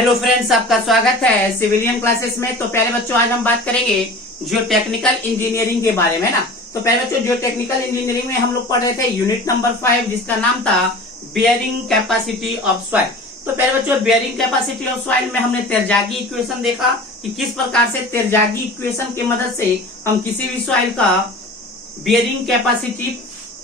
Hello friends, आपका स्वागत है सिविलियन क्लासेस में। तो प्यारे बच्चों, आज हम बात करेंगे जियो टेक्निकल इंजीनियरिंग के बारे में ना। तो प्यारे बच्चों, जियो टेक्निकल इंजीनियरिंग में हम लोग पढ़ रहे थे यूनिट नंबर 5, जिसका नाम था बियरिंग कैपेसिटी ऑफ सॉइल। तो प्यारे बच्चों, बियरिंग कैपेसिटी ऑफ सॉइल में हमने तेरजागी इक्वेशन देखा कि किस प्रकार से तेरजागी इक्वेशन की मदद से हम किसी भी सॉइल का बियरिंग कैपेसिटी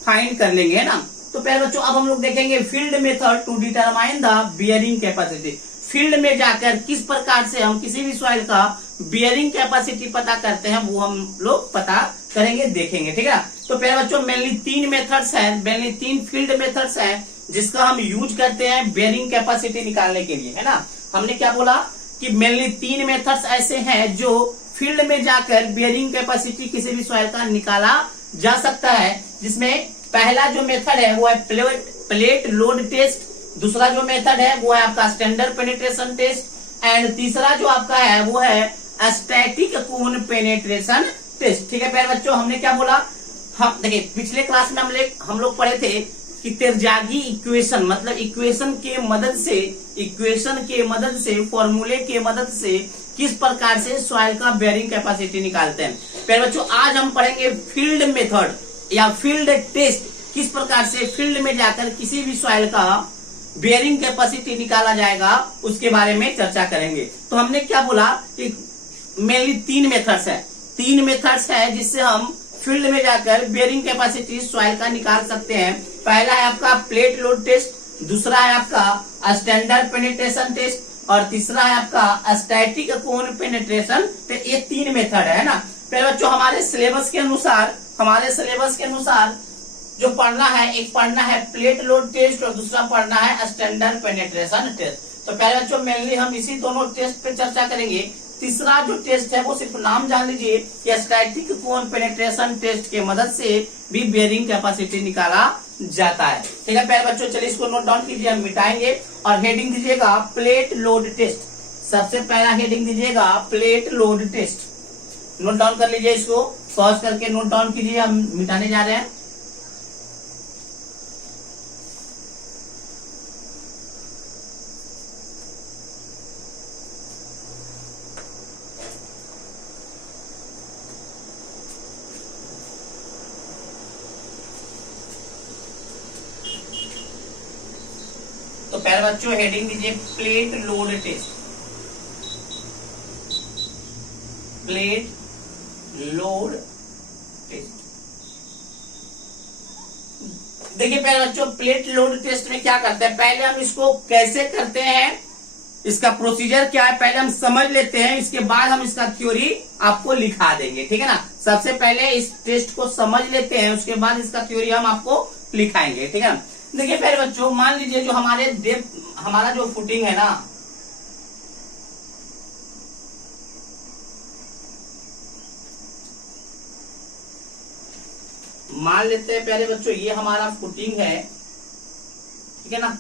फाइंड कर लेंगे, है ना। तो प्यारे बच्चों, अब हम लोग देखेंगे field method to determine the bearing capacity. Field में जाकर किस प्रकार से हम किसी भी सॉइल का बियरिंग कैपेसिटी पता करते हैं, वो हम लोग पता करेंगे, देखेंगे, ठीक है। तो प्यारे बच्चों, मेनली 3 मेथड्स हैं, मेनली 3 फील्ड मेथड्स हैं जिसका हम यूज करते हैं बियरिंग कैपेसिटी निकालने के लिए, है ना। हमने क्या बोला कि मेनली 3 मेथड्स ऐसे हैं जो फील्ड में जाकर बियरिंग कैपेसिटी किसी भी सॉइल का निकाला जा सकता है, जिसमें पहला जो मेथड है वो है प्लेट लोड टेस्ट, दूसरा जो मेथड है वो है आपका स्टैंडर्ड पेनिट्रेशन टेस्ट, एंड तीसरा जो आपका है वो है स्टैटिक कोन पेनिट्रेशन टेस्ट, ठीक है। प्यारे बच्चों, हमने क्या बोला, हम देखिए पिछले क्लास में हम लोग पढ़े थे कि तेरजागी इक्वेशन, मतलब इक्वेशन के मदद से फॉर्मूले के मदद से किस प्रकार से सॉइल का बियरिंग कैपेसिटी निकालते हैं। प्यारे बच्चों, आज हम पढ़ेंगे फील्ड मेथड या फील्ड टेस्ट, किस प्रकार से फील्ड में जाकर किसी भी सॉइल का बियरिंग कैपेसिटी निकाला जाएगा, उसके बारे में चर्चा करेंगे। तो हमने क्या बोला कि मेनली 3 मेथड्स है जिससे हम फील्ड में जाकर बियरिंग कैपेसिटी सॉइल का निकाल सकते हैं। पहला है आपका प्लेट लोड टेस्ट, दूसरा है आपका स्टैंडर्ड पेनिट्रेशन टेस्ट, और तीसरा है आपका स्टैटिक कोन पेनिट्रेशन। तो ये 3 मेथड है ना। पहले बच्चों, हमारे सिलेबस के अनुसार जो पढ़ना है, एक पढ़ना है प्लेट लोड टेस्ट और दूसरा पढ़ना है स्टैंडर्ड पेनिट्रेशन टेस्ट। तो प्यारे बच्चों, मेनली हम इसी दोनों टेस्ट पे चर्चा करेंगे। तीसरा जो टेस्ट है वो सिर्फ नाम जान लीजिए कि स्टैटिक कोन पेनिट्रेशन टेस्ट के मदद से भी बियरिंग कैपेसिटी निकाला जाता है, ठीक है। प्यारे बच्चों, चलिए इसको नोट डाउन कीजिए, हम मिटाएंगे और हेडिंग दीजिएगा प्लेट लोड टेस्ट। सबसे पहला हेडिंग दीजिएगा plate load test. Note down कर लीजिए, इसको पॉज करके नोट डाउन कीजिए, हम मिटाने जा रहे हैं। तो प्यारे बच्चों, हेडिंग दीजिए plate load test. Plate load test. देखिए प्यारे बच्चों, प्लेट लोड टेस्ट में क्या करते हैं, पहले हम इसको कैसे करते हैं, इसका प्रोसीजर क्या है, पहले हम समझ लेते हैं, इसके बाद हम इसका थ्योरी आपको लिखा देंगे, ठीक है ना। सबसे पहले इस टेस्ट को समझ लेते हैं, उसके बाद इसका थ्योरी हम आपको लिखाएंगे, ठीक है ना। देखिए प्यारे बच्चों, मान लीजिए जो हमारा जो फुटिंग है ना, मान लेते हैं प्यारे बच्चों ये हमारा फुटिंग है, ठीक है ना,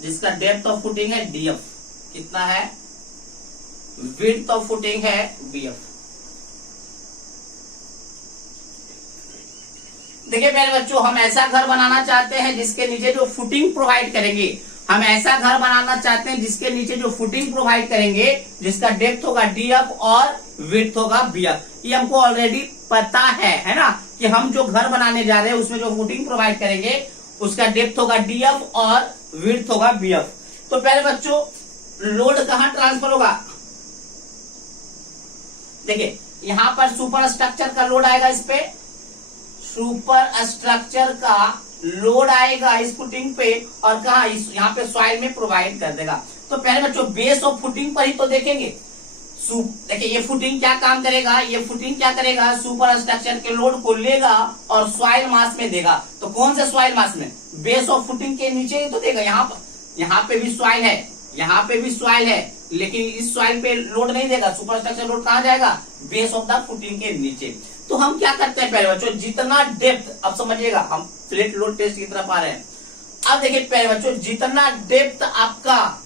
जिसका डेप्थ ऑफ फुटिंग है डीएफ, कितना है, विड्थ ऑफ फुटिंग है बीएफ। देखिए प्यारे बच्चों, हम ऐसा घर बनाना चाहते हैं जिसके नीचे जो फुटिंग प्रोवाइड करेंगे, जिसका डेप्थ होगा डीएफ और विड्थ होगा बीएफ। ये हमको ऑलरेडी पता है ना, कि हम जो घर बनाने जा रहे हैं उसमें जो फुटिंग प्रोवाइड करेंगे उसका डेप्थ होगा डीएफ और विड्थ होगा बीएफ। तो प्यारे बच्चों, लोड कहां ट्रांसफर होगा, देखिए यहां पर सुपर स्ट्रक्चर का लोड आएगा, इस पे सुपर स्ट्रक्चर का लोड आएगा इस फुटिंग पे, और कहा यहाँ पे सॉइल में प्रोवाइड कर देगा। तो प्यारे बच्चों, बेस ऑफ फुटिंग पर ही तो देखेंगे। देखिए ये फुटिंग क्या काम करेगा, सुपर स्ट्रक्चर के लोड को लेगा और सॉइल मास में देगा। तो कौन से सॉइल मास में, बेस ऑफ फुटिंग के नीचे ही तो देगा। यहाँ पे भी सॉइल है, लेकिन इस सॉइल पे लोड नहीं देगा, सुपर स्ट्रक्चर लोड कहाँ जाएगा, बेस ऑफ द फुटिंग के नीचे। तो हम क्या करते हैं प्यारे बच्चों, जितना डेप्थ, अब समझिएगा हम प्लेट लोड टेस्ट की तरफ आ रहे हैं। अब देखिए प्यारे बच्चों, जितना डेप्थ आपका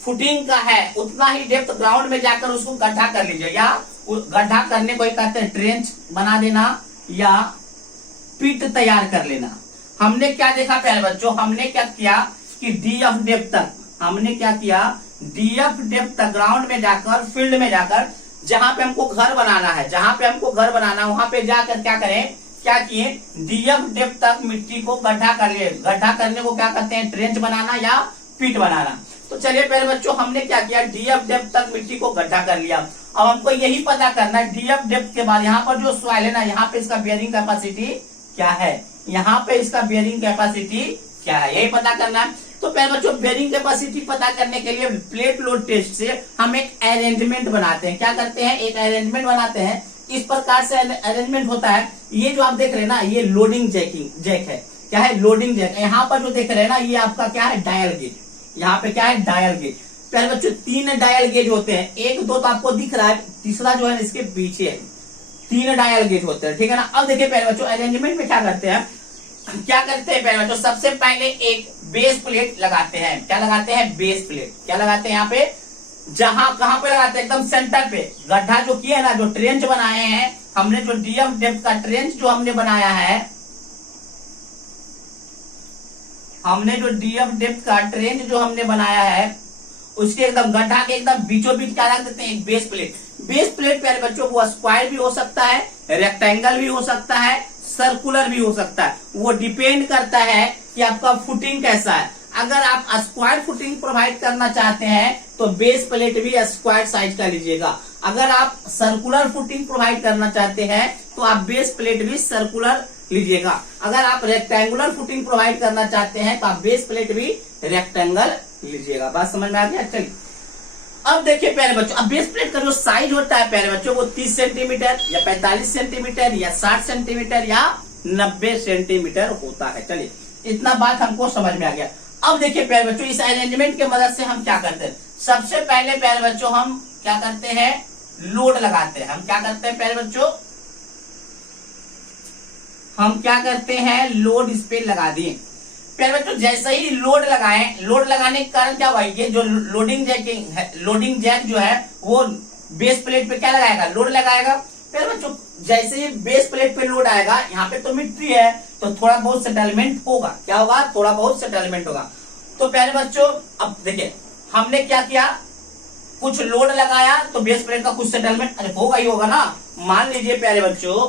फुटिंग का है उतना ही डेप्थ ग्राउंड में जाकर उसको गड्ढा कर लीजिए, या गड्ढा करने को कहते हैं ट्रेंच बना देना या पिट तैयार कर लेना। हमने क्या देखा प्यारे बच्चों, हमने क्या किया कि डी एफ डेप्थ तक हमने क्या किया, डी एफ डेप्थ तक ग्राउंड में जाकर, फील्ड में जाकर, जहां पे हमको घर बनाना है, जहां पे हमको घर बनाना है वहां पे जाकर क्या करें, क्या किए, डीएफ डेप्थ तक मिट्टी को गड्ढा कर लिए। गड्ढा करने को क्या कहते हैं, ट्रेंच बनाना या पिट बनाना। तो चलिए पहले बच्चों हमने क्या किया, डीएफ डेप्थ तक मिट्टी को गड्ढा कर लिया। अब हमको यही पता करना है डीएफ डेप्थ के बाद यहाँ पर जो सॉइल है ना, यहाँ पे इसका बियरिंग कैपेसिटी क्या है, यहाँ पे इसका बियरिंग कैपेसिटी क्या है, यही पता करना है। तो पहले बच्चों बेरिंग कैपेसिटी पता करने के लिए प्लेट लोड टेस्ट से हम एक अरेंजमेंट बनाते हैं। क्या करते हैं, एक अरेंजमेंट बनाते हैं। इस प्रकार से अरेंजमेंट होता है। ये जो आप देख रहे हैं ना, ये लोडिंग जैक है। क्या है, लोडिंग जैक। यहाँ पर जो देख रहे हैं ना, ये आपका क्या है, डायल गेज। यहाँ पे क्या है, डायल गेज। पहले बच्चों 3 डायल गेज होते हैं, 1 2 तो आपको दिख रहा है, तीसरा जो है इसके पीछे है। 3 डायल गेज होते हैं, ठीक है ना। अब देखिए पहले बच्चों अरेंजमेंट में क्या करते हैं, पहले बच्चों सबसे पहले एक बेस प्लेट लगाते हैं। क्या लगाते हैं, बेस प्लेट। क्या लगाते हैं यहाँ पे, कहां पे लगाते हैं, एकदम सेंटर पे। गड्ढा जो किए ना, जो ट्रेंच बनाए हैं हमने, जो डीएफ डेप्थ का ट्रेंच जो हमने बनाया है, हमने जो डीएफ डेप्थ का ट्रेंच जो हमने बनाया है, उसके एकदम गड्ढा के एकदम बीचों बीच क्या रख देते हैं, एक बेस प्लेट। बेस प्लेट पहले बच्चों वो स्क्वायर भी हो सकता है, रेक्टेंगल भी हो सकता है, सर्कुलर भी हो सकता है। वो डिपेंड करता है कि आपका फुटिंग कैसा है। अगर आप स्क्वायर फुटिंग प्रोवाइड करना चाहते हैं तो बेस प्लेट भी स्क्वायर साइज का लीजिएगा। अगर आप सर्कुलर फुटिंग प्रोवाइड करना चाहते हैं तो आप बेस प्लेट भी सर्कुलर लीजिएगा। अगर आप रेक्टेंगुलर फुटिंग प्रोवाइड करना चाहते हैं तो आप बेस प्लेट भी रेक्टेंगल लीजिएगा। बात समझ में आ गया। चलिए अब देखिए पहले बच्चों, अब बेस प्लेट का जो साइज होता है पहले बच्चों, वो 30 सेंटीमीटर या 45 सेंटीमीटर या 60 सेंटीमीटर या 90 सेंटीमीटर होता है। चलिए इतना बात हमको समझ में आ गया। अब देखिए पहले बच्चों, इस अरेंजमेंट के मदद से हम क्या करते हैं, सबसे पहले बच्चों हम क्या करते हैं, लोड लगाते हैं। हम क्या करते हैं पहले बच्चों, हम क्या करते हैं, लोड इस पे लगा दिए। पहले बच्चों जैसे ही लोड लगाए, लोड लगाने के कारण क्या हुआ, ये जो लोडिंग जैक जो है वो बेस प्लेट पे क्या लगाएगा, लोड लगाएगा। पहले बच्चों जैसे ही बेस प्लेट पे लोड आएगा, यहाँ पे तो मिट्टी है तो थोड़ा बहुत सेटलमेंट होगा। क्या होगा, थोड़ा बहुत सेटलमेंट होगा। तो पहले बच्चों अब देखिए हमने क्या किया, कुछ लोड लगाया तो बेस प्लेट का कुछ सेटलमेंट अरे होगा ही होगा ना। मान लीजिए प्यारे बच्चों,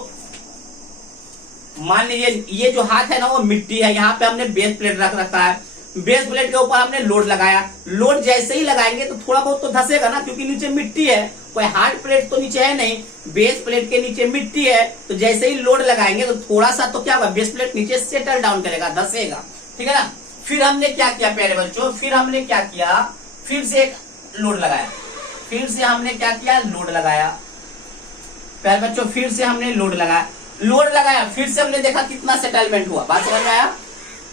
मान लीजिए ये जो हाथ है ना वो मिट्टी है, यहाँ पे हमने बेस प्लेट रख रखा है। बेस प्लेट के ऊपर हमने लोड लगाया। लोड जैसे ही लगाएंगे तो थोड़ा बहुत तो धसेगा ना, क्योंकि नीचे मिट्टी है, कोई हार्ड प्लेट तो नीचे है नहीं, बेस प्लेट के नीचे मिट्टी है। तो जैसे ही लोड लगाएंगे तो थोड़ा सा तो क्या होगा, बेस प्लेट नीचे सेटल डाउन करेगा, धसेगा, ठीक है ना। फिर हमने क्या किया प्यारे बच्चों, फिर हमने क्या किया, फिर से एक लोड लगाया। फिर से हमने क्या किया, लोड लगाया। प्यारे बच्चों फिर से हमने लोड लगाया, फिर से हमने देखा कितना सेटलमेंट हुआ। बात समझ में आया।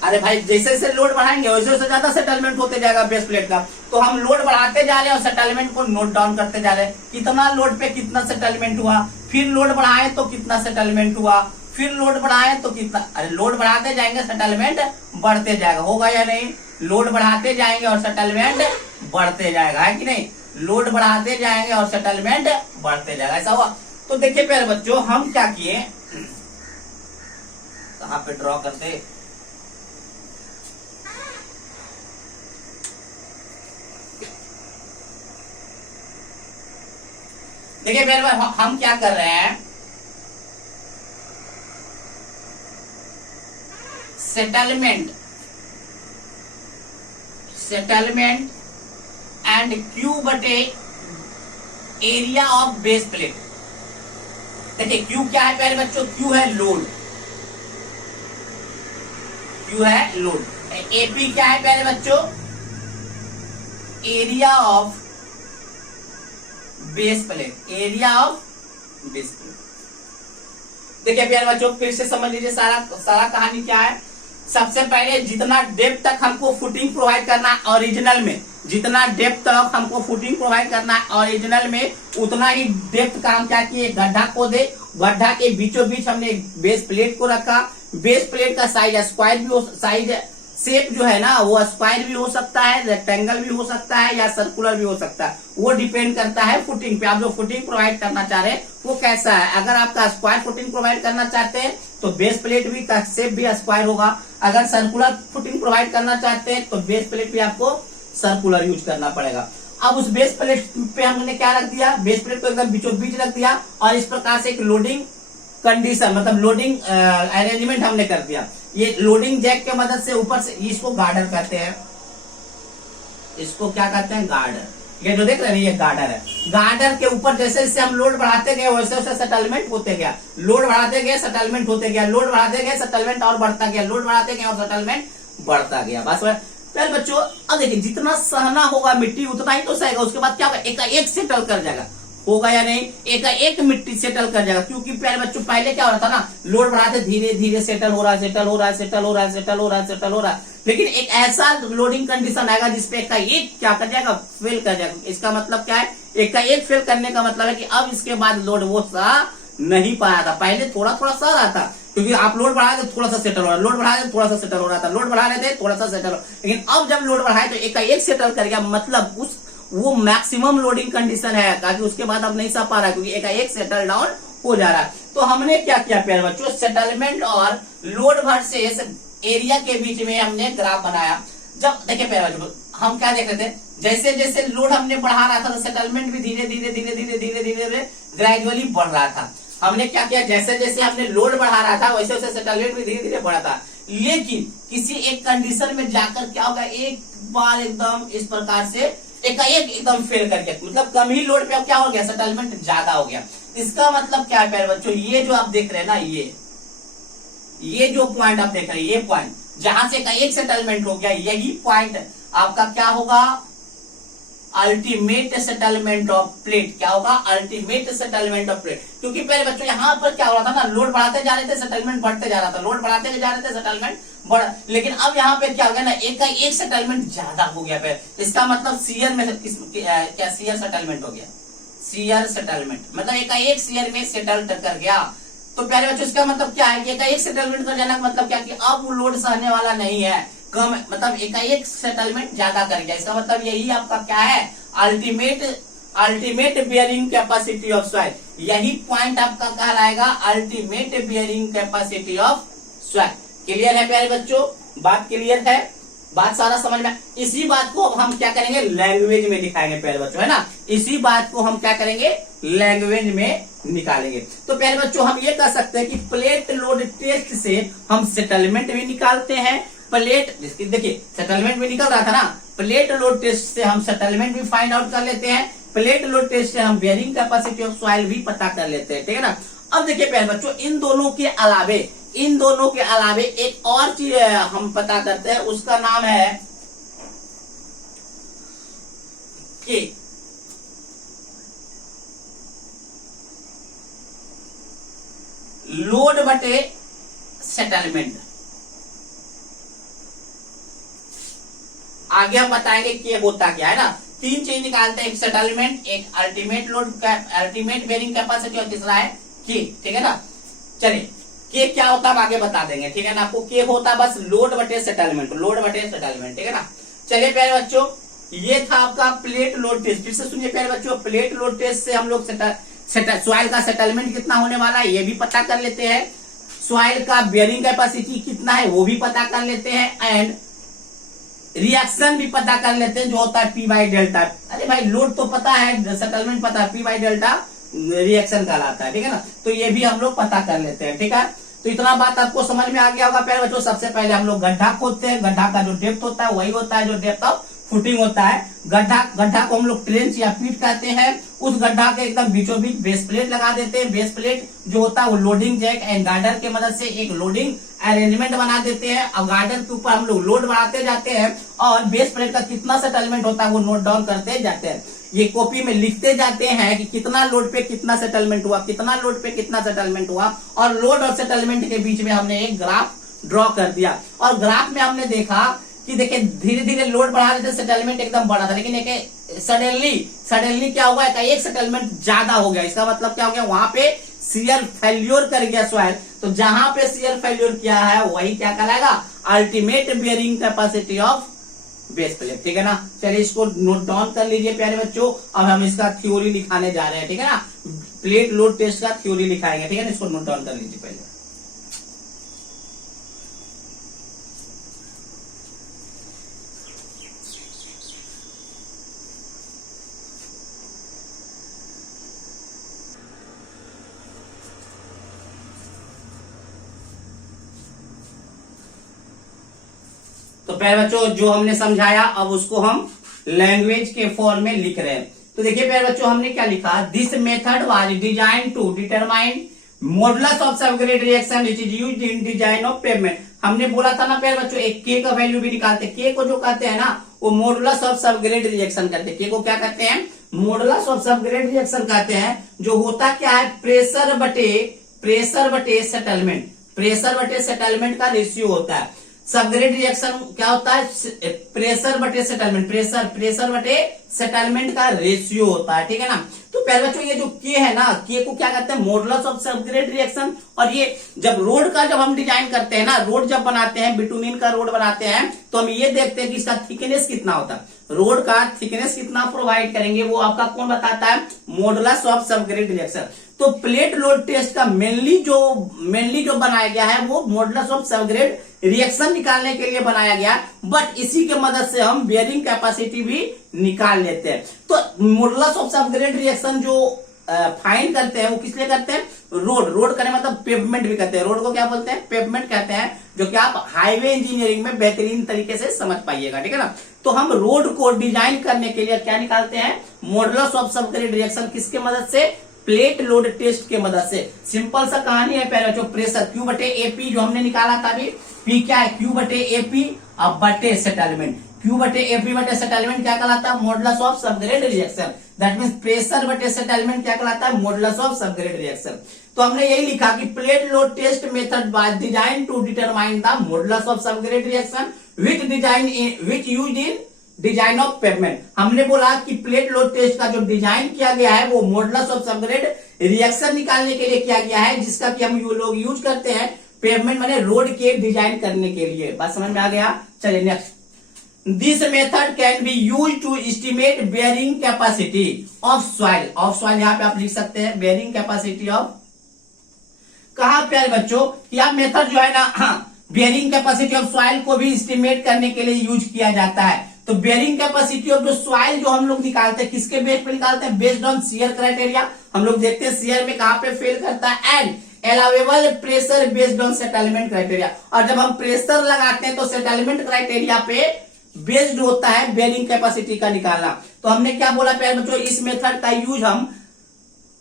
अरे भाई जैसे जैसे लोड बढ़ाएंगे वैसे वैसे ज्यादा सेटलमेंट होते जाएगा बेस प्लेट का। तो हम लोड बढ़ाते जा रहे हैं और सेटलमेंट को नोट डाउन करते जा रहे हैं, कितना लोड पे कितना सेटलमेंट हुआ, फिर लोड बढ़ाए तो कितना सेटलमेंट हुआ, फिर लोड बढ़ाए तो कितना। अरे लोड बढ़ाते जाएंगे सेटलमेंट बढ़ते जाएगा, होगा या नहीं। लोड बढ़ाते जाएंगे और सेटलमेंट बढ़ते जाएगा, है कि नहीं। लोड बढ़ाते जाएंगे और सेटलमेंट बढ़ते जाएगा, ऐसा हुआ। तो देखिए प्यारे बच्चों हम क्या किए, कहां पे ड्रॉ करते, देखिए प्यारे भाई हम क्या कर रहे हैं, सेटलमेंट एंड क्यू बटे एरिया ऑफ बेस प्लेट। देखिए क्यू क्या है प्यारे बच्चों, क्यू है लोड, क्यू है लोड। एपी क्या है प्यारे बच्चों, area of base plate, area of base plate. देखिए प्यारे बच्चों फिर से समझ लीजिए सारा कहानी क्या है। सबसे पहले जितना डेप्थ तक हमको फुटिंग प्रोवाइड करना है ओरिजिनल में, जितना डेप्थ तक हमको फुटिंग प्रोवाइड करना है ओरिजिनल में, उतना ही डेप्थ का हम क्या किए, गड्ढा खोदे। गड्ढा के बीचों बीच हमने बेस प्लेट को रखा। बेस प्लेट का साइज स्क्वायर भी हो, शेप जो है ना वो स्क्वायर भी हो सकता है, रेक्टेंगल भी हो सकता है या सर्कुलर भी हो सकता है। वो डिपेंड करता है फुटिंग पे, आप जो फुटिंग प्रोवाइड करना चाह रहे हैं वो कैसा है। अगर आपका स्क्वायर फुटिंग प्रोवाइड करना चाहते हैं तो बेस प्लेट भी का शेप भी स्क्वायर होगा। अगर सर्कुलर फुटिंग प्रोवाइड करना चाहते हैं तो बेस प्लेट भी आपको सर्कुलर यूज करना पड़ेगा। अब उस बेस प्लेट पे हमने क्या रख दिया, बेस प्लेट को एकदम बीचों बीच रख दिया और इस प्रकार से एक लोडिंग कंडीशन मतलब लोडिंग अरेंजमेंट हमने कर दिया। ये लोडिंग जैक के मदद से ऊपर से, इसको गार्डर कहते हैं, इसको क्या कहते हैं, गार्डर। ये जो देख रहे हैं ये गार्डर है। गार्डर के ऊपर जैसे जैसे हम लोड बढ़ाते गए वैसे वैसे सेटलमेंट होते गया, लोड बढ़ाते गए सेटलमेंट होते गया, लोड बढ़ाते गए सेटलमेंट और बढ़ता गया, लोड बढ़ाते गए और सेटलमेंट बढ़ता गया। बस पहले बच्चों अब देखिए जितना सहना होगा मिट्टी उतना ही तो सहेगा, उसके बाद क्या होगा, एक सेटल कर जाएगा, होगा या नहीं, एक मिट्टी सेटल कर जाएगा। क्योंकि प्यारे बच्चों पहले क्या हो रहा था ना, लोड बढ़ाते धीरे धीरे सेटल हो रहा है, सेटल हो रहा है, सेटल हो रहा है, सेटल हो रहा है, सेटल हो रहा है। लेकिन एक ऐसा लोडिंग कंडीशन आएगा जिसपे एक का एक क्या कर जाएगा, फेल कर जाएगा। इसका मतलब क्या है, एक का एक फेल करने का मतलब है कि अब इसके बाद लोड वो सह नहीं पाया था, पहले थोड़ा थोड़ा सह रहा था क्योंकि आप लोड बढ़ा रहे थोड़ा सा सेटल हो रहा है, लोड बढ़ा रहे थोड़ा सा सेटल हो रहा था, लोड बढ़ा रहे थे थोड़ा सा सेटल हो, लेकिन अब जब लोड बढ़ाए तो एक का एक सेटल कर गया, मतलब उस वो मैक्सिमम लोडिंग कंडीशन है ताकि उसके बाद अब नहीं सह पा रहा है क्योंकि एक सेटल डाउन हो जा रहा है। तो हमने क्या किया प्यारे बच्चों, सेटलमेंट और लोड वर्सेस एरिया के बीच में हमने ग्राफ बनाया। जब देखिए प्यारे बच्चों हम क्या देख रहे थे, जैसे जैसे लोड हमने बढ़ा रहा था तो सेटलमेंट भी धीरे धीरे धीरे धीरे धीरे धीरे ग्रेजुअली बढ़ रहा था। हमने क्या किया, जैसे जैसे हमने लोड बढ़ा रहा था वैसे वैसे सेटलमेंट भी धीरे धीरे बढ़ा था। लेकिन किसी एक कंडीशन में जाकर क्या होगा, एक बार एकदम इस प्रकार से एकदम फेल कर गया, मतलब कम ही लोड पे अब क्या हो गया, सेटलमेंट ज्यादा हो गया। इसका मतलब क्या है प्यारे बच्चों, ये जो आप देख रहे हैं ना, ये जो पॉइंट आप देख रहे हैं, ये पॉइंट जहां से एक सेटलमेंट हो गया, यही पॉइंट आपका क्या होगा, अल्टीमेट सेटलमेंट ऑफ प्लेट। क्या होगा, अल्टीमेट सेटलमेंट ऑफ प्लेट। क्योंकि पहले बच्चों यहाँ पर क्या हो रहा था ना, लोड बढ़ाते जा रहे थे सेटलमेंट बढ़ते जा रहा था, लोड बढ़ाते जा रहे थे सेटलमेंट बढ़, लेकिन अब यहाँ पे क्या हो गया ना, एक का एक सेटलमेंट ज्यादा हो गया। फिर इसका मतलब सीयर में क्या सीयर सेटलमेंट हो गया, सीयर सेटलमेंट मतलब एक का एक सीयर में सेटल कर गया। तो प्यारे बच्चों इसका मतलब क्या है कि एक का एक सेटलमेंट कर जाने का मतलब क्या कि अब वो लोड सहने वाला नहीं है, कम मतलब एक सेटलमेंट ज्यादा कर गया। इसका मतलब यही आपका क्या है, ultimate bearing capacity of soil. यही पॉइंट आपका कहलाएगा ultimate bearing capacity of soil. Clear है प्यारे बच्चों, बात क्लियर है, बात सारा समझ में। इसी बात को हम क्या करेंगे, लैंग्वेज में दिखाएंगे प्यारे बच्चों, है ना। इसी बात को हम क्या करेंगे, लैंग्वेज में निकालेंगे। तो प्यारे बच्चों हम ये कह सकते हैं कि प्लेट लोड टेस्ट से हम सेटलमेंट भी निकालते हैं, प्लेट देखिए सेटलमेंट भी निकल रहा था ना, प्लेट लोड टेस्ट से हम सेटलमेंट भी फाइंड आउट कर लेते हैं, प्लेट लोड टेस्ट से हम बेयरिंग कैपेसिटी ऑफ सॉइल भी पता कर लेते हैं, ठीक है ना। अब देखिए प्यारे बच्चों इन दोनों के अलावे एक और चीज हम पता करते हैं, उसका नाम है कि लोड बटे सेटलमेंट। आगे हम बताएंगे कि होता क्या है ना। तीन चीज निकालते हैं, एक सेटलमेंट, एक ultimate load ultimate bearing capacity और तीसरा है के, ठीक है ना। चलिए के क्या होता है आगे बता देंगे, ठीक है ना। आपको के होता है बस लोड बटे सेटलमेंट, लोड बटे सेटलमेंट, ठीक है ना। चलिए प्यारे बच्चों ये था आपका प्लेट लोड टेस्ट। फिर से सुनिए प्यारे बच्चों, प्लेट लोड टेस्ट से हम लोग सॉइल का सेटलमेंट कितना होने वाला है ये भी पता कर लेते हैं, सॉइल का बेयरिंग कैपेसिटी कितना है वो भी पता कर लेते हैं, एंड रिएक्शन भी पता कर लेते हैं जो होता है पी बाई डेल्टा। अरे भाई लोड तो पता है, सेटलमेंट पता है, पी बाई डेल्टा रिएक्शन कहलाता है, ठीक है ना। तो ये भी हम लोग पता कर लेते हैं, ठीक है। तो इतना बात आपको समझ में आ गया होगा प्यारे बच्चों। सबसे पहले हम लोग गड्ढा खोदते हैं, गड्ढा का जो डेप्थ होता है वही होता है जो डेप्थ ऑफ फुटिंग होता है। गड्ढा को हम लोग ट्रेंच या पीट कहते हैं। उस गड्ढा के एकदम बीचों बीच बेस प्लेट लगा देते हैं। बेस प्लेट जो होता है वो लोडिंग जैक एंड गार्डर के मदद से एक लोडिंग अरेंजमेंट बना देते हैं, और गार्डर के ऊपर हम लोग लोड बढ़ाते जाते हैं और बेस प्लेट का कितना सेटलमेंट होता है वो नोट डाउन करते जाते हैं। ये कॉपी में लिखते जाते हैं कि कितना लोड पे कितना सेटलमेंट हुआ, कितना लोड पे कितना सेटलमेंट हुआ, और लोड और सेटलमेंट के बीच में हमने एक ग्राफ ड्रॉ कर दिया। और ग्राफ में हमने देखा कि देखिए धीरे धीरे लोड बढ़ा रहे थे, सेटलमेंट एकदम बढ़ा था, लेकिन एक सडनली क्या हुआ, एक सेटलमेंट ज्यादा हो गया। इसका मतलब क्या हो गया, वहां पे शियर फेल्योर कर गया सॉइल, तो जहां पे शियर फेल्योर किया है वही क्या कहलाएगा, ultimate bearing capacity of base plate. ठीक है ना, चलिए इसको नोट डाउन कर लीजिए प्यारे बच्चों। अब हम इसका थ्योरी लिखाने जा रहे हैं। ठीक है ना, प्लेट लोड टेस्ट का थ्योरी लिखाएंगे। ठीक है ना, इसको नोट डाउन कर लीजिए पहले। तो प्यारे बच्चों जो हमने समझाया अब उसको हम लैंग्वेज के फॉर्म में लिख रहे हैं। तो देखिए प्यारे बच्चों हमने क्या लिखा, this method was design to determine modulus of subgrade reaction it is used in design of pavement. हमने बोला था ना प्यारे बच्चों, एक के का वैल्यू भी निकालते, के को जो कहते हैं ना वो मॉडुलस ऑफ सबग्रेड रिएक्शन कहते हैं। के को क्या कहते हैं, मॉडुलस ऑफ सबग्रेड रिएक्शन कहते हैं। जो होता क्या है, प्रेशर बटे सेटलमेंट, प्रेशर बटे सेटलमेंट का रेशियो होता है। सबग्रेड रिएक्शन क्या होता है, प्रेशर बटे सेटलमेंट, प्रेशर बटे सेटलमेंट का रेशियो होता है। ठीक है ना, तो पहले बच्चों ये जो के है ना, के को क्या कहते हैं, मॉडुलस ऑफ सबग्रेड रिएक्शन। और ये जब रोड का जब हम डिजाइन करते हैं ना, रोड जब बनाते हैं, बिटुमिन का रोड बनाते हैं, तो हम ये देखते हैं कि इसका थिकनेस कितना होता है, रोड का थिकनेस कितना प्रोवाइड करेंगे वो आपका कौन बताता है, मॉडुलस ऑफ सबग्रेड रिएक्शन। तो प्लेट लोड टेस्ट का मेनली जो बनाया गया है वो मॉडुलस ऑफ सबग्रेड रिएक्शन निकालने के लिए बनाया गया, बट इसी के मदद से हम बेयरिंग कैपेसिटी भी निकाल लेते हैं। तो मॉडुलस ऑफ सबग्रेड रिएक्शन जो फाइंड करते हैं वो किस लिए करते हैं, रोड करने मतलब पेवमेंट भी कहते हैं, रोड को क्या बोलते हैं, पेवमेंट कहते हैं, जो कि आप हाईवे इंजीनियरिंग में बेहतरीन तरीके से समझ पाइएगा। ठीक है ना, तो हम रोड को डिजाइन करने के लिए क्या निकालते हैं, मॉडुलस ऑफ सबग्रेड रिएक्शन, किसके मदद से, प्लेट लोड टेस्ट के मदद से। सिंपल सा कहानी है पहले जो प्रेशर क्यू बटे एपी जो हमने निकाला था अभी, पी क्या है, क्यू बटे एपी अब बटे सेटलमेंट, क्यू बटे एपी बटे सेटलमेंट क्या कहलाता है, modulus of subgrade reaction. That means pressure बटे सेटलमेंट क्या कहलाता है, मॉडुलस ऑफ सबग्रेड रिएक्शन। तो हमने यही लिखा कि plate load test method was design to determine the modulus of subgrade reaction which used in design of pavement. हमने बोला कि प्लेट लोड टेस्ट का जो डिजाइन किया गया है वो मॉडुलस ऑफ सबग्रेड रिएक्शन निकालने के लिए किया गया है, जिसका कि हम लोग यूज करते हैं पेवमेंट माने रोड के डिजाइन करने के लिए। बात समझ में आ गया, चलिए next. This method can be use to estimate bearing capacity of soil, of soil यहाँ पे आप लिख सकते हैं बेयरिंग कैपेसिटी ऑफ, कहा प्यारे बच्चों कि यह मेथड जो है ना बेयरिंग कैपेसिटी ऑफ सॉइल को भी एस्टिमेट करने के लिए यूज किया जाता है। तो बेयरिंग कैपेसिटी ऑफ जो सॉइल जो हम लोग निकालते हैं किसके बेस पे निकालते हैं, बेस्ड ऑन शियर क्राइटेरिया। हम लोग देखते हैं शियर में कहां पे फेल करता है, and allowable pressure based on settlement criteria. और जब हम प्रेशर लगाते हैं तो सेटलमेंट क्राइटेरिया पे बेस्ड होता है बेयरिंग कैपेसिटी का निकालना। तो हमने क्या बोला प्यारे बच्चों, इस मेथड का यूज हम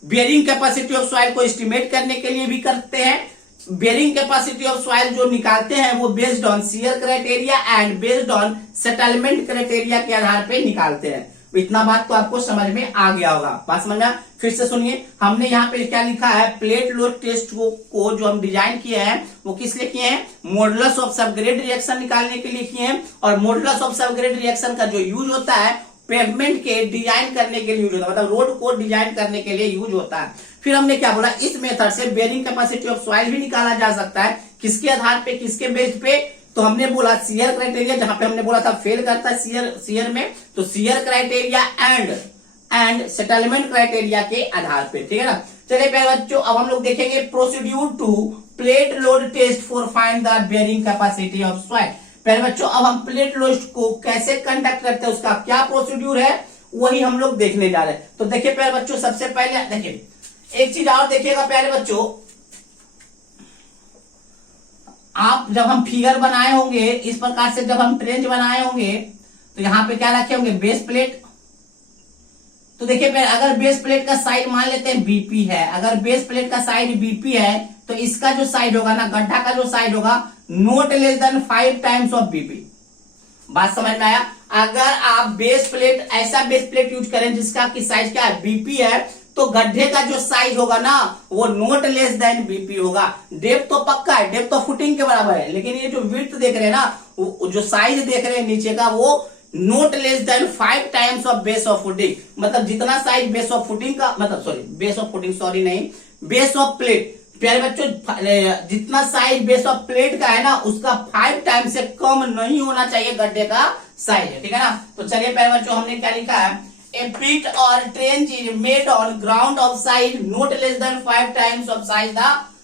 बेयरिंग कैपेसिटी ऑफ सॉइल को एस्टिमेट करने के लिए भी करते हैं। बेयरिंग कैपेसिटी ऑफ सॉइल जो निकालते हैं वो based on shear criteria and based on settlement criteria के आधार पे निकालते हैं। इतना बात तो आपको समझ में आ गया होगा। बात समझ में, फिर से सुनिए, हमने यहाँ पे क्या लिखा है, प्लेट लोड टेस्ट को जो हम डिजाइन किए हैं वो किस लिए किए हैं, मॉडुलस ऑफ सबग्रेड रिएक्शन निकालने के लिए किए हैं। और मॉडुलस ऑफ सबग्रेड रिएक्शन का जो यूज होता है पेवमेंट के डिजाइन करने के लिए यूज होता है, मतलब रोड को डिजाइन करने के लिए यूज होता है। फिर हमने क्या बोला, इस मेथड से बेयरिंग कैपेसिटी ऑफ सॉइल भी निकाला जा सकता है, किसके आधार पे, किसके बेस्ड पे, तो हमने बोला शियर क्राइटेरिया, जहां पे हमने बोला था फेल करता है शियर में, तो shear criteria and settlement criteria के आधार पे। ठीक है ना, चलिए प्यारे बच्चों अब हम लोग देखेंगे procedure to plate load test for find the bearing capacity of soil. प्यारे बच्चों अब हम प्लेट लोड को कैसे कंडक्ट करते हैं, उसका क्या प्रोसीड्यूर है वही हम लोग देखने जा रहे हैं। तो देखिए प्यारे बच्चों, सबसे पहले देखिए एक चीज और देखिएगा प्यारे बच्चों, आप जब हम फिगर बनाए होंगे इस प्रकार से, जब हम ट्रेंच बनाए होंगे तो यहां पे क्या रखे होंगे, बेस प्लेट। तो देखिए अगर बेस प्लेट का साइड मान लेते हैं बीपी है, अगर बेस प्लेट का साइड बीपी है तो इसका जो साइड होगा ना, गड्ढा का जो साइड होगा note less than 5 times of BP. बात समझ में आया, अगर आप बेस प्लेट ऐसा बेस प्लेट यूज करें जिसका की साइज क्या है, बीपी है, तो गड्ढे का जो साइज होगा ना वो नोट लेस देन बीपी होगा। डेप्थ तो पक्का है, डेप्थ तो फुटिंग के बराबर है, लेकिन ये जो विड्थ देख रहे हैं ना, जो साइज देख रहे हैं नीचे का, वो note less than 5 times of base of footing. मतलब जितना साइज बेस ऑफ फुटिंग का, मतलब sorry base of footing, sorry नहीं, बेस ऑफ प्लेट। प्यारे बच्चों जितना साइज बेस ऑफ प्लेट का है ना उसका 5 टाइम से कम नहीं होना चाहिए गड्ढे का साइज, ठीक है ना। तो चलिए प्यारे बच्चों हमने क्या लिखा है, ए पिट और trench is made on ground of size not less than 5 times of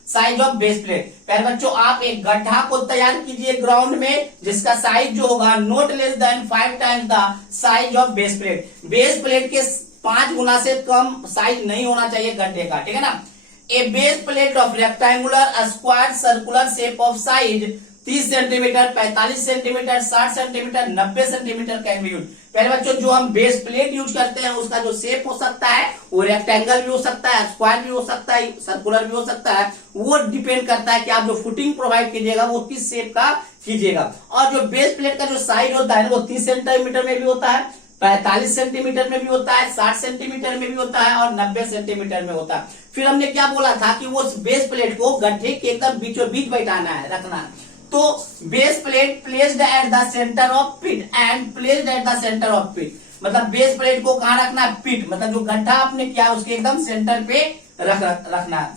size of base plate. प्यारे बच्चों आप एक गड्ढा को तैयार कीजिए ग्राउंड में जिसका साइज जो होगा not less than 5 times the size of base plate. Base plate के 5 गुना से कम साइज नहीं होना चाहिए गड्ढे का, ठीक है ना। A base plate of rectangular square circular shape of size 30 centimetre, 45 centimetre, 60 centimetre, 90 centimetre can be use. पहले बच्चों जो हम बेस प्लेट यूज करते हैं उसका जो शेप हो सकता है वो रेक्टेंगल भी हो सकता है, स्क्वायर भी हो सकता है, सर्कुलर भी हो सकता है। वो डिपेंड करता है कि आप जो फुटिंग प्रोवाइड कीजिएगा वो किस शेप का कीजिएगा। और जो बेस प्लेट का जो साइज होता है वो 30 सेंटीमीटर में भी होता है, 45 सेंटीमीटर में भी होता है, 60 सेंटीमीटर में भी होता है और 90 सेंटीमीटर में होता है। फिर हमने क्या बोला था कि वो बेस प्लेट को गड्ढे के एकदम बीचों बीच बैठाना है, रखना है। तो base plate placed at the centre of pit and placed at the centre of pit, मतलब बेस प्लेट को कहां रखना है, पिट मतलब जो गड्ढा आपने किया उसके एकदम सेंटर पे रखना है।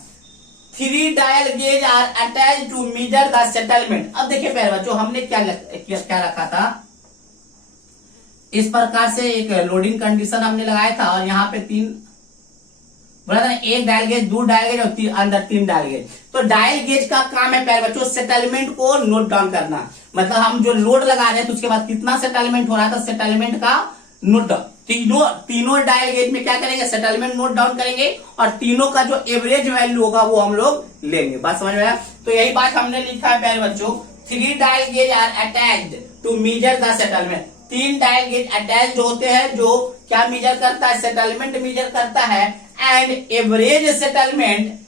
3 dial gauge are attach to measure the settlement. अब देखिए पहले बच्चों हमने क्या रखा था, इस प्रकार से एक लोडिंग कंडीशन हमने लगाया था और यहाँ पे 3 बोला था ना, 1 डायल गेज, 2 डायल गेज और अंदर 3 डायल गेज। तो डायल गेज का काम है प्यारे बच्चों सेटलमेंट को नोट डाउन करना, मतलब हम जो लोड लगा रहे हैं तो उसके बाद कितना सेटलमेंट हो रहा था सेटलमेंट का नोट डाउन। तीनों डायल गेज में क्या करेंगे, सेटलमेंट नोट डाउन करेंगे और तीनों का जो एवरेज वैल्यू होगा वो हम लोग लेंगे। बात समझ में आया। तो यही बात हमने लिखा है प्यारे बच्चों, 3 dial gauge are attached to measure the settlement. 3 dial gauge attach होते हैं जो क्या मेजर करता है, सेटलमेंट मेजर करता है and average settlement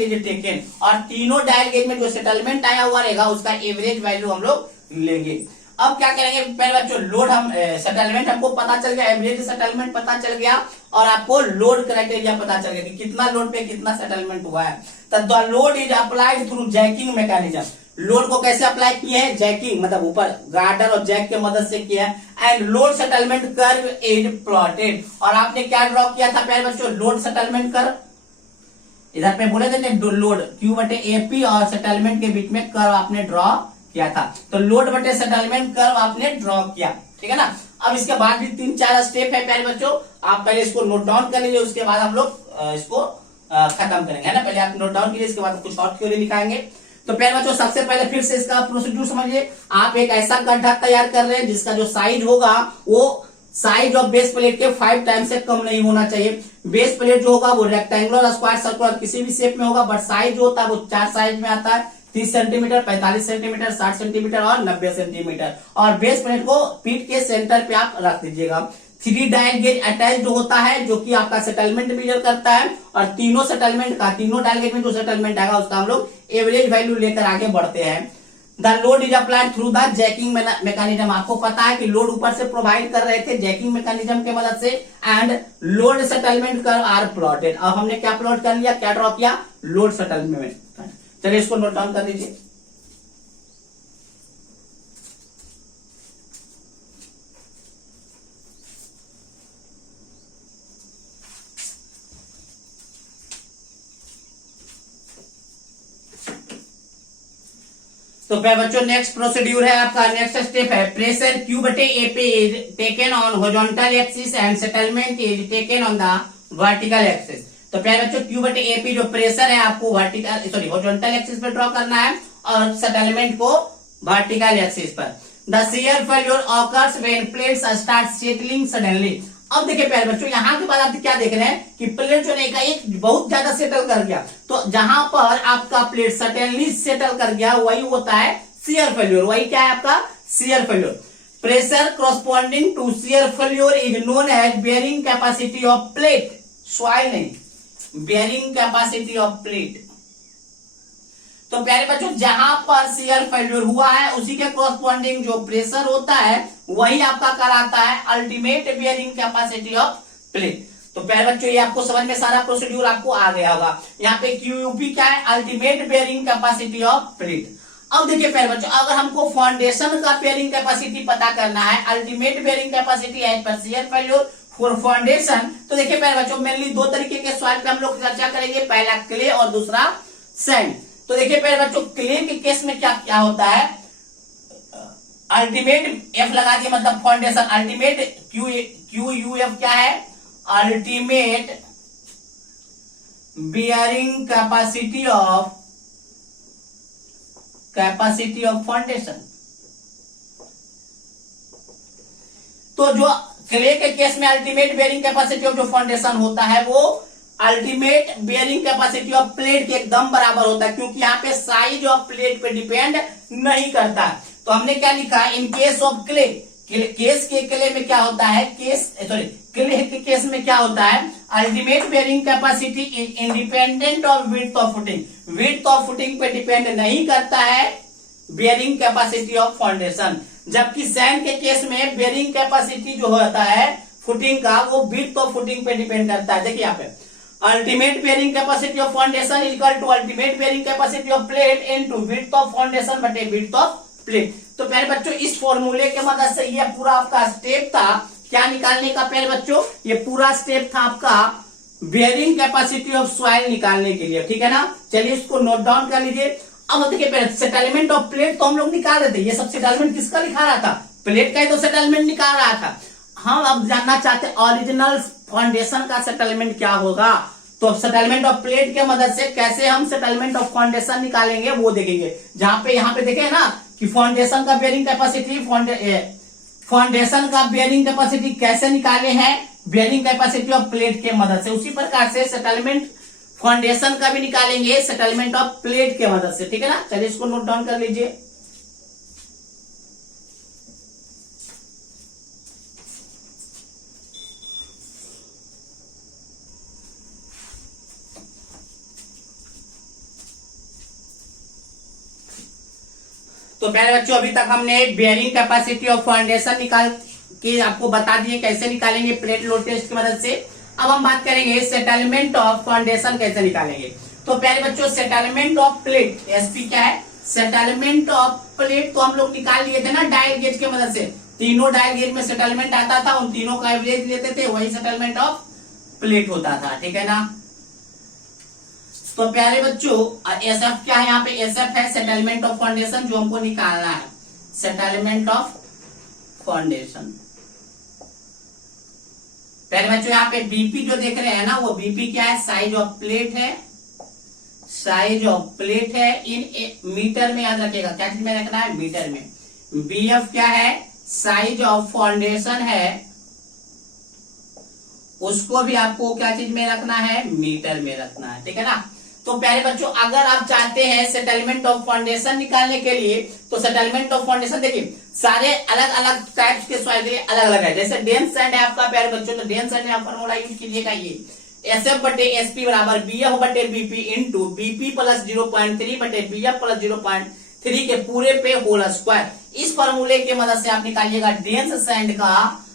is taken. और तीनों डायल गेज में जो सेटलमेंट आया हुआ रहेगा उसका एवरेज वैल्यू हम लोग लेंगे। अब क्या करेंगे पहले बच्चों, लोड हम सेटलमेंट हमको पता चल गया, एवरेज सेटलमेंट पता चल गया और आपको लोड क्राइटेरिया पता चल गया कि कितना लोड पे कितना सेटलमेंट हुआ है। तो the load is applied through jacking mechanism. Load को कैसे अप्लाई किए हैं, जैकिंग मतलब ऊपर गार्डर और जैक के मदद से किया है। And load settlement curve is plotted. और आपने क्या ड्रॉ किया था प्यारे बच्चों, लोड सेटलमेंट कर्व, इधर पे बोले थे लोड क्यू बटे एपी और सेटलमेंट के बीच में कर्व आपने ड्रॉ किया था। तो लोड बटे सेटलमेंट कर्व आपने ड्रॉ किया, ठीक है ना। अब इसके बाद भी 3-4 स्टेप है प्यारे बच्चों, आप पहले इसको नोट डाउन कर लीजिए, उसके बाद हम लोग इसको खत्म करेंगे, है ना। पहले आप नोट डाउन कीजिए, इसके बाद कुछ और थ्योरी लिखाएंगे। तो प्यारे बच्चों सबसे पहले फिर से इसका प्रोसीड्यूर समझिए। आप एक ऐसा गड्ढा तैयार कर रहे हैं जिसका जो साइज होगा वो साइज ऑफ बेस प्लेट के 5 टाइम से कम नहीं होना चाहिए। बेस प्लेट जो होगा वो रेक्टेंगुलर, स्क्वायर, सर्कुलर किसी भी शेप में होगा, बट साइज जो होता है वो 4 साइज में आता है, 30 सेंटीमीटर, 45 सेंटीमीटर, 60 सेंटीमीटर और 90 सेंटीमीटर। और बेस प्लेट को पीठ के सेंटर पे आप रख दीजिएगा। 3 डायल गेज अटैच होता है जो कि आपका सेटलमेंट मेजर करता है और तीनों डायल गेज में जो सेटलमेंट आएगा उसका हम लोग एवरेज वैल्यू लेकर आगे बढ़ते हैं। The load is applied through the jacking mechanism. आपको पता है कि लोड ऊपर से प्रोवाइड कर रहे थे जैकिंग मैकेनिज्म के मदद से। And load settlement curve are plotted. अब हमने क्या प्लॉट कर लिया, क्या ड्रॉ किया, लोड सेटलमेंट। चलिए इसको नोट डाउन कर लीजिए। तो बच्चों नेक्स्ट प्रोसीड्यूर है आपका, नेक्स्ट स्टेप है प्रेशर क्यू बटे AP is taken on horizontal axis and settlement is taken on the vertical axis. तो प्यारे बच्चों क्यू बटे एपी जो प्रेशर है आपको हॉरिजॉन्टल एक्सिस पे ड्रॉ करना है और सेटलमेंट को वर्टिकल एक्सिस पर। The shear failure occurs when plates start settling suddenly. अब देखिए प्यारे बच्चों यहाँ के बाद आप क्या देख रहे हैं कि प्लेट जो नहीं का एक बहुत ज्यादा सेटल कर गया। तो जहां पर आपका प्लेट सडनली सेटल कर गया वही होता है शियर फेल्योर। वही क्या है आपका shear failure. Pressure corresponding to shear failure is known as bearing capacity of plate। Soil नहीं, bearing capacity of plate। तो प्यारे बच्चों जहां पर शियर फेल्योर हुआ है उसी के corresponding जो प्रेशर होता है वही आपका कहलाता है ultimate bearing capacity of plate. तो प्यारे बच्चों ये आपको समझ में सारा प्रोसीड्यूर आपको आ गया होगा। यहाँ पे क्यूयूपी क्या है, ultimate bearing capacity of plate. अब देखिए प्यारे बच्चों अगर हमको फाउंडेशन का बेयरिंग कैपेसिटी पता करना है, ultimate bearing capacity as per shear failure for foundation, तो देखिए प्यारे बच्चों मेनली दो तरीके के सॉइल पे हम लोग चर्चा करेंगे, पहला क्ले और दूसरा सैंड। तो देखिए प्यारे बच्चों क्ले के केस में क्या क्या होता है, अल्टीमेट एफ लगा दिए मतलब foundation, ultimate Q U F क्या है, ultimate bearing capacity of foundation. तो जो क्ले के केस में अल्टीमेट बियरिंग कैपेसिटी ऑफ जो फाउंडेशन होता है वो ultimate bearing capacity of plate के एकदम बराबर होता है, क्योंकि यहाँ पे साइज ऑफ प्लेट पे डिपेंड नहीं करता। तो हमने क्या लिखा, in case of clay, case के क्ले में क्या होता है, क्ले के केस में क्या होता है, ultimate bearing capacity independent of width of footing, width of footing पे डिपेंड नहीं करता है बियरिंग कैपेसिटी ऑफ फाउंडेशन। जबकि सैंड के केस में बियरिंग कैपेसिटी जो होता है फुटिंग का वो विड्थ ऑफ फुटिंग पे डिपेंड करता है। देखिए यहाँ पे ultimate bearing capacity of foundation is equal to ultimate bearing capacity of plate into width of foundation बटे विड्थ ऑफ प्लेट। तो प्यारे बच्चों इस फॉर्मूले के मदद से ये पूरा आपका स्टेप था क्या निकालने का, प्यारे बच्चों ये पूरा स्टेप था आपका बियरिंग कैपेसिटी ऑफ सॉइल निकालने के लिए, ठीक है ना। चलिए इसको नोट डाउन कर लीजिए। अब देखिए सेटलमेंट ऑफ प्लेट तो हम लोग निकाल रहे थे, ये सब सेटलमेंट किसका निकाल रहा था, प्लेट का ही तो सेटलमेंट निकाल रहा था। हम अब जानना चाहते हैं ओरिजिनल फाउंडेशन का सेटलमेंट क्या होगा। तो सेटलमेंट ऑफ प्लेट के मदद से कैसे हम सेटलमेंट ऑफ फाउंडेशन निकालेंगे वो देखेंगे। जहां पे यहाँ पे देखे ना कि फाउंडेशन का बियरिंग कैपेसिटी, फाउंडेशन का बियरिंग कैपेसिटी कैसे निकाले हैं, बियरिंग कैपेसिटी ऑफ प्लेट के मदद से। उसी प्रकार से सेटलमेंट फाउंडेशन का भी निकालेंगे सेटलमेंट ऑफ प्लेट के मदद से, ठीक है ना। चलिए इसको नोट डाउन कर लीजिए। तो प्यारे बच्चों अभी तक हमने बियरिंग कैपेसिटी ऑफ फाउंडेशन निकाल के आपको बता दिए कैसे निकालेंगे प्लेट लोड टेस्ट की मदद से। अब हम बात करेंगे सेटलमेंट ऑफ फाउंडेशन कैसे निकालेंगे। तो प्यारे बच्चों सेटलमेंट ऑफ प्लेट एसपी क्या है, सेटलमेंट ऑफ प्लेट तो हम लोग निकाल लिए थे ना डायल गेज की मदद से। तीनों डायल गेज में सेटलमेंट आता था, उन तीनों का एवरेज लेते थे, वही सेटलमेंट ऑफ प्लेट होता था, ठीक है ना। तो प्यारे बच्चों एसएफ क्या है, यहाँ पे एसएफ है सेटलमेंट ऑफ फाउंडेशन जो हमको निकालना है, सेटलमेंट ऑफ फाउंडेशन। प्यारे बच्चों यहाँ पे बीपी जो देख रहे हैं ना वो बीपी क्या है, साइज ऑफ प्लेट है, साइज ऑफ प्लेट है इन मीटर में याद रखिएगा, क्या चीज में रखना है, मीटर में। बीएफ क्या है, साइज ऑफ फाउंडेशन है, उसको भी आपको क्या चीज में रखना है, मीटर में रखना है, ठीक है ना। तो प्यारे बच्चों अगर आप चाहते हैं सेटलमेंट ऑफ फाउंडेशन निकालने के लिए तो सेटलमेंट ऑफ फाउंडेशन देखिए सारे अलग अलग टाइप्स के सॉइल के लिए अलग अलग है। जैसे डेंस सैंड है आपका प्यारे बच्चों, तो डेंस सैंड में आप फॉर्मूला यूज कीजिएगा ये एसएफ बटे एसपी बराबर बीएफ बटे बीपी इंटू बीपी प्लस 0.3 बटे बीएफ प्लस 0.3 के पूरे पे होल स्क्वायर। इस फॉर्मूले के मदद से आप निकालिएगा डेंस सैंड का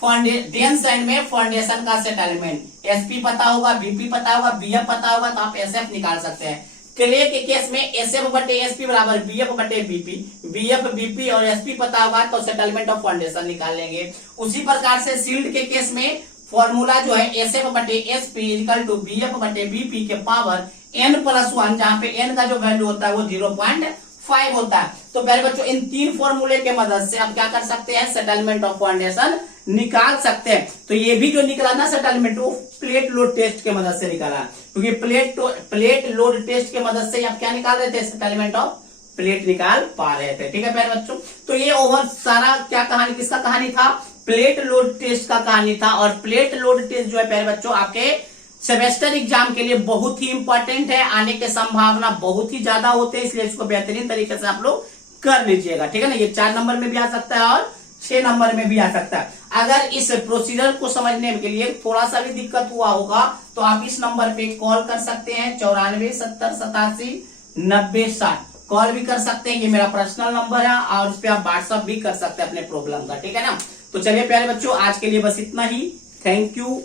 डेंस सैंड में फाउंडेशन का सेटलमेंट। एसपी पता होगा, बीपी पता होगा, बीएफ पता होगा तो आप एसएफ निकाल सकते हैं। क्ले के केस में एसएफ बटे एसपी बराबर बीएफ बटे बीपी, बीएफ बीपी और एसपी पता होगा तो सेटलमेंट ऑफ फाउंडेशन निकाल लेंगे। उसी प्रकार से सील्ड के केस में फॉर्मूला जो है एसएफ बटे एसपी इक्वल टू बीएफ बटे बीपी के पावर n+1, जहां पे n का जो वैल्यू होता है वो 0.5 होता है। तो प्यारे बच्चों इन तीन फॉर्मूले के मदद से आप क्या कर सकते हैं, सेटलमेंट ऑफ फाउंडेशन निकाल सकते हैं। तो ये भी जो निकला ना सेटलमेंट वो प्लेट लोड टेस्ट के मदद से निकाला, क्योंकि प्लेट लोड टेस्ट के मदद से आप क्या निकाल रहे थे, सेटलमेंट ऑफ प्लेट निकाल पा रहे थे, ठीक है प्यारे बच्चों। तो ये ओवर सारा क्या कहानी, किसका कहानी था, प्लेट लोड टेस्ट का कहानी था। और प्लेट लोड टेस्ट जो है प्यारे बच्चों आपके सेमेस्टर एग्जाम के लिए बहुत ही इंपॉर्टेंट है, आने की संभावना बहुत ही ज्यादा होते हैं, इसलिए इसको बेहतरीन तरीके से आप लोग कर लीजिएगा, ठीक है ना। ये 4 नंबर में भी आ सकता है और 6 नंबर में भी आ सकता है। अगर इस प्रोसीजर को समझने के लिए थोड़ा सा भी दिक्कत हुआ होगा तो आप इस नंबर पे कॉल कर सकते हैं 94 70 87 90 60, कॉल भी कर सकते हैं, ये मेरा पर्सनल नंबर है और उस पर आप व्हाट्सअप भी कर सकते हैं अपने प्रॉब्लम का, ठीक है ना। तो चलिए प्यारे बच्चों आज के लिए बस इतना ही, थैंक यू।